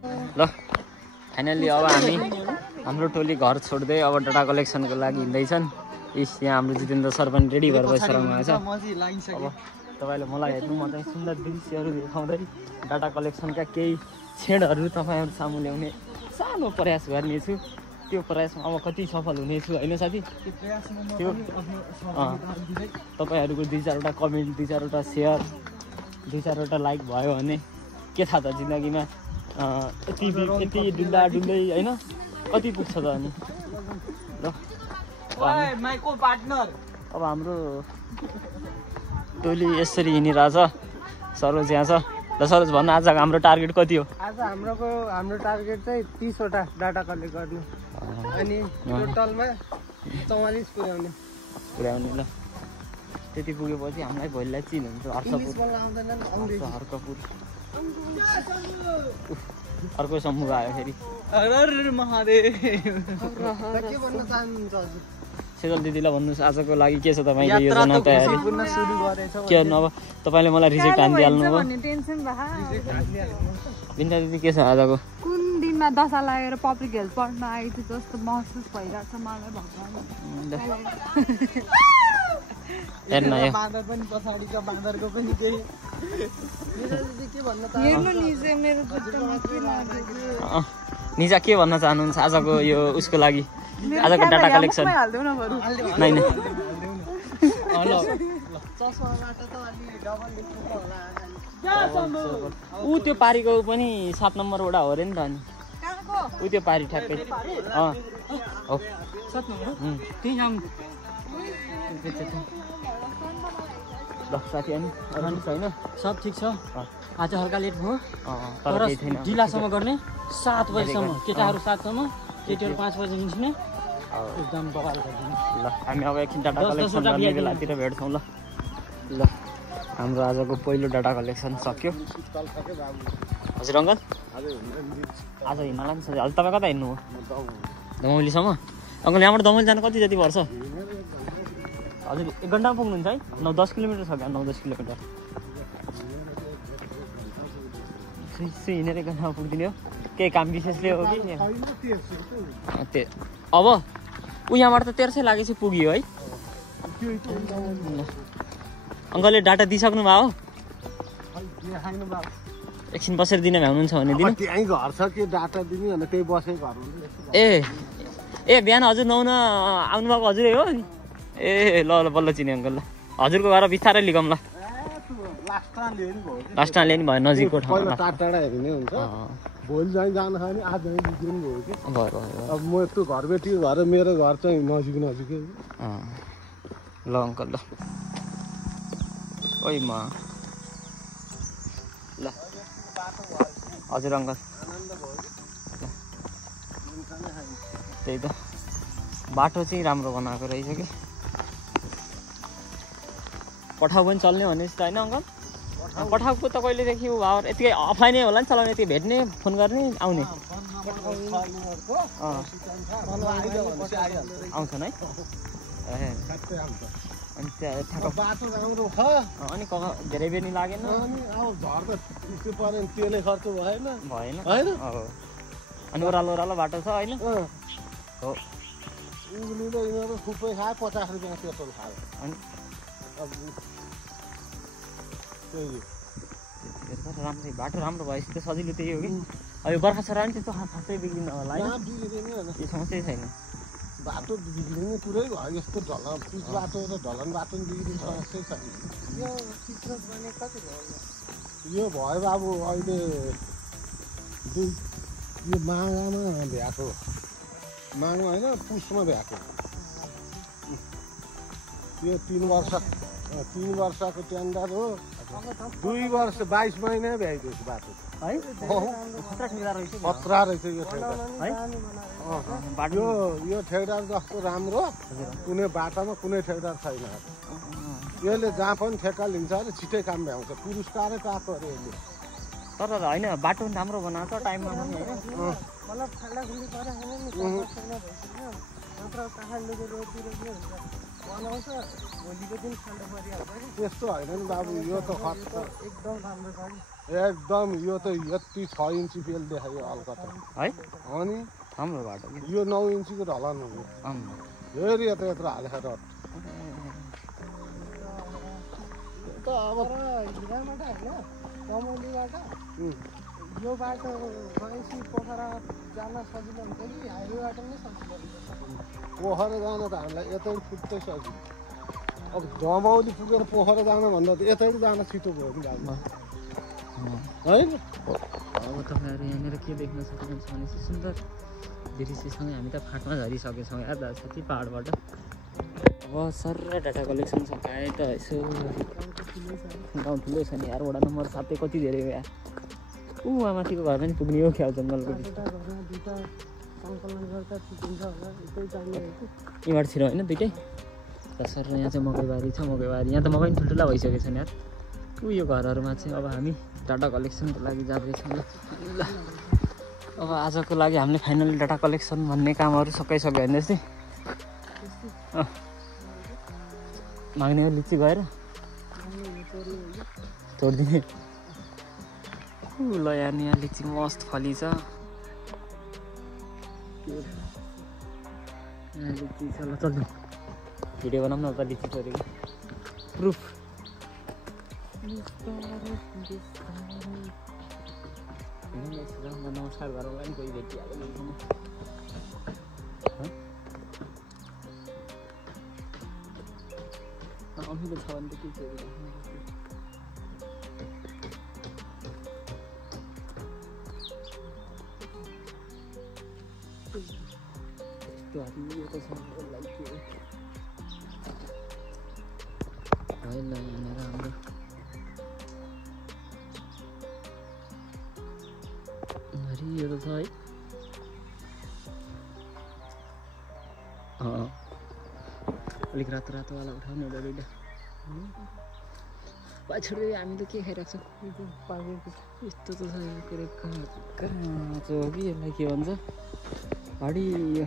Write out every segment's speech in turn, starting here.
ल फाइनल्ली अब हामी हाम्रो टोली घर छोड्दै अब डाटा कलेक्सनको लागि हिँड्दैछन्। यहाँ हाम्रो जितेन्द्र सर पनि रेडी भएर बसिरहनु भएको छ। अब तपाईँले मलाई हेर्नु म चाहिँ सुन्दर दृश्यहरू देखाउँदै डाटा कलेक्सनका केही क्षणहरू तपाईँहरू सामु ल्याउने सानो प्रयास गर्नेछु। त्यो प्रयासमा अब कति सफल हुनेछु होइन साथी? त्यो तपाईँहरूको 2-4वटा कमेन्ट, 2-4वटा सेयर, 2-4वटा लाइक भयो भने के थाहा त जिन्दगीमा यति डुल्दा डुल्दै होइन कति पुग्छ त अनि। ल अब हाम्रो टोली यसरी हिँडिरहेछ। सरोज यहाँ छ। ल सरोज भन्नु आज हाम्रो टार्गेट कति हो? आज हाम्रो टार्गेट चाहिँ 30वटा डाटा कलेक्ट गर्नु अनि टोटलमा 44 पुर्याउने। ल त्यति पुगेपछि हामीलाई भोलिलाई चिन हुन्छ। हर्कपुर अर्को समूह आयो फेरि। सेजल दिदीलाई भन्नुहोस् आजको लागि के छ तपाईँको योजना तयारी? के गर्नु अब तपाईँले मलाई रिजेक्ट हानिदिइहाल्नु भयो। बिन्दा दिदी के छ आजको? कुन दिनमा दशा लागेर पब्लिक हेल्थ पढ्न आएको जस्तो महसुस भइरहेको छ मलाई भगवान। हेर्न यो निजा के भन्न चाहनुहुन्छ आजको यो उसको लागि? आजको डाटा कलेक्सन नै ऊ त्यो पारीको पनि 7 नम्बर वडा हो अरे नि त अनि ऊ त्यो पारी ठ्याक्कै हो 7 नम्बर ल साथी अनि छैन सब ठिक छ। आज हल्का लेट भयो तर जिल्लासम्म गर्ने 7 बजीसम्म, केटाहरू 7 सम्म, केटीहरू 5 बजी निस्किने एकदम बगाल गरिदिनु। ल हामी अब एकछिन डाटा कलेक्सन गर्ने बेलातिर भेट्छौँ। ल ल हाम्रो आजको पहिलो डाटा कलेक्सन सक्यो। हजुर अङ्कल आज हिँड्नलाई पनि सजिलो। हजुर तपाईँ कता हिँड्नु हो? दमौलीसम्म। अङ्कल यहाँबाट दमौली जानु कति जति पर्छ? हजुर 1 घन्टामा पुग्नुहुन्छ है? 9-10 किलोमिटर छ क्या? 9-10 किलोमिटर हिँडेर 1 घन्टामा पुगिदिने हो? केही काम विशेषले हो कि त्यो? अब ऊ यहाँबाट त 1300 लागेपछि पुग्यो है? अङ्कलले डाटा दिइसक्नु भयो? एकछिन बसेर दिन भ्याउनुहुन्छ भने दिनु। ए बिहान हजुर 9 आउनुभएको हजुरै हो? ए ल ल बल्ल चिने अङ्कल। ल हजुरको घर बिस्तारै लिगौँ। ल लास्टमा लियो नि भयो नजिकको ठाउँमा भोलि चाहिँ जानु छ भने आज निस्किनु भयो कि भयो। अब म यस्तो घरबेटी भएर मेरो घर चाहिँ नजिकै। ल अङ्कल ल ओइ म ल हजुर अङ्कल त्यही त बाटो चाहिँ राम्रो बनाएको रहेछ कि। पठाउ पनि चल्ने भनेपछि त होइन अङ्कल? पठाउको त कहिलेदेखि यतिकै अफलाइनै होला नि चलाउने, यति भेट्ने फोन गर्ने आउने आउँछन् है? अनि त्यहाँ बाटो राम्रो छ अनि धेरै बेर नि लागेन। घर त त्यस्तो पऱ्यो तेलै खर्च भएन होइन? अनि ओह्रालो बाटो छ होइन? हो यिनीहरू थुप्रै खायो 50 रुपियाँ पेट्रोल खायो। अनि राम्रै बाटो राम्रो भएपछि त सजिलो त्यही हो कि। अब यो बर्खा छ र नि त्यस्तो खासै बिग्रिन होला होइन? त्यो समस्या छैन। बाटो बिग्रिने पुरै भयो। यस्तो ढलन पिच बाटो र ढलन बाटो बिग्रिने समस्या छैन। यो भयो बाबु अहिले यो माघमा भ्याएको, माघ होइन पुसमा भ्याएको। यो 3 वर्षको टेन्डर हो। 2 वर्ष 22 महिना भ्याइदिएछु बाटो है? खतरा रहेछ यो ठेकदार है? यो ठेकदार जस्तो राम्रो कुनै बाटोमा कुनै ठेकदार छैन। यसले जहाँ पनि ठेक्का लिन्छ अरे छिटै काम भ्याउँछ, पुरस्कारै पाएको अरे यसले। तर होइन बाटो पनि राम्रो बनाएको छ टाइममा पनि होइन? त्यस्तो होइन नि बाबु, यो त एकदम राम्रो छ। एकदम यो त यति 6 इन्ची पेल देखायो अलकत्रा है अनि हाम्रो बाटो कि यो 9 इन्चीको ढलान हो फेरि यत्रो यत्रो हालेर त अब हिराबाट होइन कमौलीबाट यो बाटो गएपछि पोखरा जान सजिलो हुन्छ कि हाइवेबाट नै सजिलो हुन्छ पोखरा जान त हामीलाई यतै फुट्दै सजिलो अब दमौली पुगेर पोखरा जान भन्दा त यतै जान छिटो भयो नि गाडीमा होइन अब तपाईँहरू यहाँनिर के देख्न सक्नुहुन्छ भने सुन्दर दृश्यसँगै हामी त फाटमा झरिसकेछौँ यार साथी पाहाडबाट अब सर डाटा कलेक्सन सकाए त यसो गाउँ ठुलो छ नि यार वडा नम्बर 7 कति धेरै हो यार माथिको घर पनि पुग्ने हो क्या जङ्गलको यहाँबाट छिरो होइन दुइटै त सर यहाँ चाहिँ मकैबारी छ मकैबारी यहाँ त मकै पनि ठुल्ठुला भइसकेको छ नि यार यो घरहरूमा चाहिँ अब हामी डाटा कलेक्सनको लागि जाँदैछौँ ल अब आजको लागि हामीले फाइनल डाटा कलेक्सन भन्ने कामहरू सकाइसक्यो भने जस्तै माग्ने हो लिची गएर तोडिदिने ल यहाँ लिची मस्त फली छ लिची छ ल चल्नु भिडियो बनाऊँ न त लिची तोडेको प्रुफ नमस्कार गरौँ नि कोही भेटिहाल्यो अमिलो छ भने त के यस्तो हरियो त छ होइन यहाँनिर हाम्रो हरियो त छ है अलिक रातो रातोवाला उठाउने एउटा दुइटा छोड्दै हामीले के खाइरहेको छौँ यस्तो त छ कुरो काँचो हो कि यसलाई के भन्छ हरियो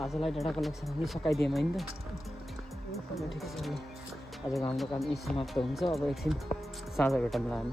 आजलाई डाटा कलेक्सन हामीले सकाइदियौँ होइन त ठिक छ आजको हाम्रो काम यही समाप्त हुन्छ अब एकछिन साँझ भेटौँला हामी